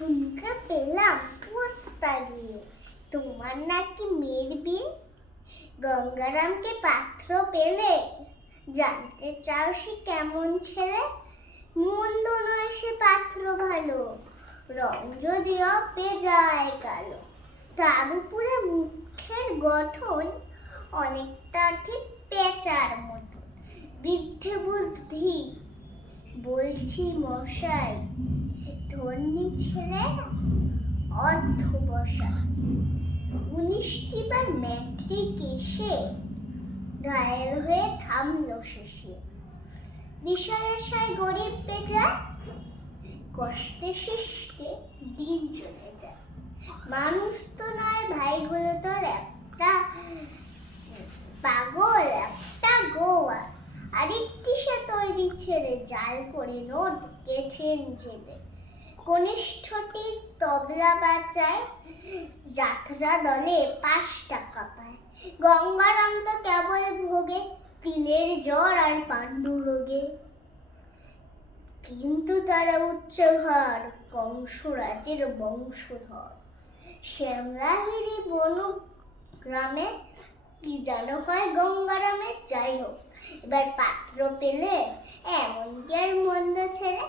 শুনতে পেলাম পোস্টারে তোমার নাকি মেয়ের বিয়ে। গঙ্গারামকে পাত্র পেলে, জানতে চাও সে কেমন ছেলে? মন্দ নয় সে পাত্র ভালো, রং যদিও বেজায় কালো। তার উপরে মুখের গঠন অনেকটা ঠিক পেঁচার মতো। বৃদ্ধে বুদ্ধি বলছি মশাই, ধন্যী ছেলে অধ্যবসা। 19টি বার ম্যাট্রিক এসে ঘায়েল হয়ে থামলো শেষে। বিষয়াশয় গরিব বেজায়, কষ্টে সৃষ্টে দিন চলে যায়। মানুষ তো নয় ভাইগুলো তোর একটা পাগল, একটা গোয়া। আরেকটি সে তৈরি ছেলে, জাল করে নোট গেছেন জেলে। কনিষ্ঠটি তবলা বাজায়, যাত্রা দলে 5 টাকা পায়। গঙ্গারাম তো কেবল ভোগে তিলের জ্বর আর পাণ্ডু রোগে। কিন্তু তারা উচ্চ ঘর, কংসরাজের বংশধর। শ্যামলাহিরি বনু গ্রামে কি যেন হয় গঙ্গারামের। যাই হোক, এবার পাত্র পেলে এমন কি আর মন্দ ছেলে?